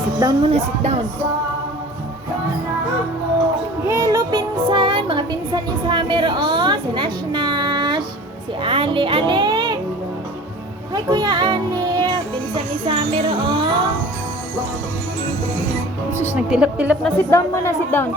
Sit down muna, sit down. Hello, pinsan. Mga pinsan ni Summer, oh. Si Nash Nash. Si Ali. Ali! Hi, Kuya Ali. Pinsan ni Summer, oh. Sus, nagtilap-tilap na. Sit down muna, sit down.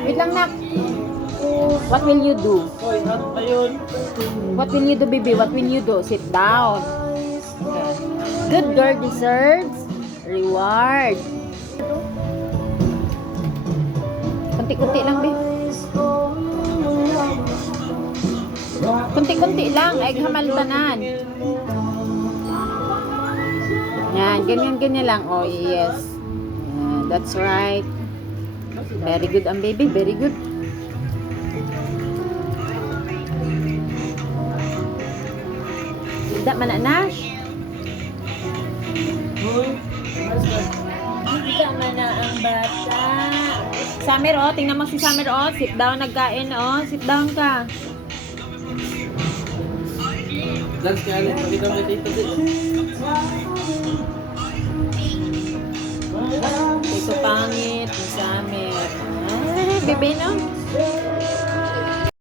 Wait lang, nak. What will you do? What will you do, baby? What will you do? Sit down. Good girl deserves reward. Kunti-kunti lang, baby. Kunti-kunti lang. Ay, hamaltanan. Yan, ganyan-ganyan lang. Oh, yes. That's right. Very good ang baby. Very good. Tidak mananash. Tidak mana ang bata. Summer, oh. Tingnan mo si Summer, oh. Sit down, nagkain, oh. Sit down ka. Dance ka alin. Pakita mo dito dito. Ito pangit ni Summer. Ay, bebe, no?